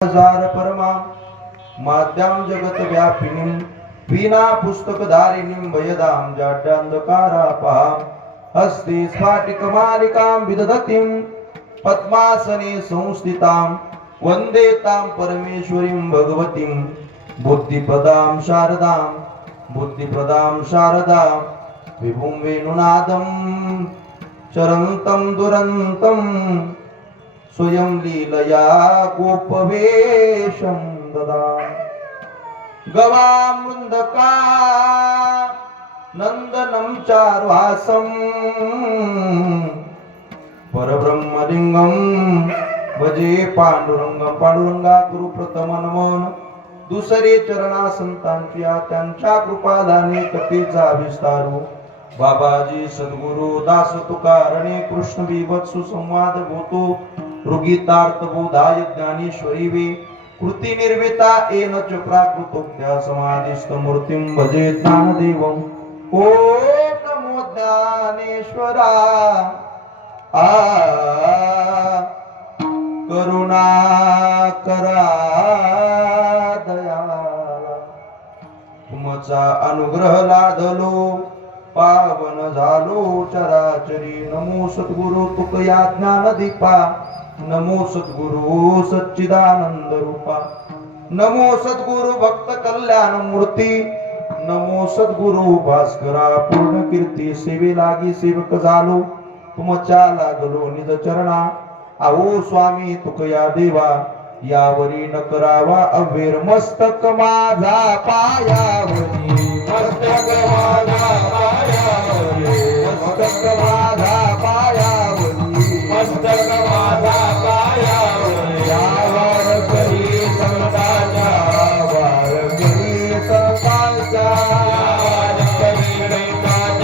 हजार परमा माद्यां जगत व्यापिनीं वीणा पुस्तकधारिणीं वयदां जाड्यान्धकारापहां हस्ते स्फाटिकमालिकां विदधतीं पद्मासने संस्थितां वन्दे तां परमेश्वरीं भगवतीं बुद्धिप्रदां शारदां विभुं वेणुनादं चरन्तं दुरन्तं स्वयं लीलया गोपवेशं ददा गवामृन्दका नन्दनं चारुहासं परब्रह्मलिंगं भजे पांडुरंगं पांडुरंगा गुरु प्रथम नमन दुसरे चरणा संतांच्या त्यांच्या कृपादाने कथेचा विस्तारू बाबाजी सद्गुरु दास तुकारणे कृष्ण विभत सुसंवाद होतो रुगीतार्थ बोधाय ज्ञानेश्वरी वे कृती निर्मिता येन च प्राकृतोक्त्या समाधिस्थ मूर्तिं भजे ज्ञानदेवं ओम नमो ज्ञानेश्वरा करुणा करा दयाला तुमचा अनुग्रह लादलो पावन झालो चराचरी नमो सद्गुरु तुकया ज्ञान दीपा नमो सद्गुरु सच्चिदानंद रूपा नमो सद्गुरु भक्त कल्याण मूर्ती नमो सद्गुरु भास्करा पूर्ण कीर्ती सेवे लागी सेवक झालो तुमच्या लागलो निज चरणा आओ स्वामी तुकया देवा यावरी न करावा अवेर मस्तक माझा पायावरी मस्तक माझा पायावरी मस्तक माझा पायावरी मस्तक माझा पायावरी यावर करी संतांच्या वार करी संतांच्या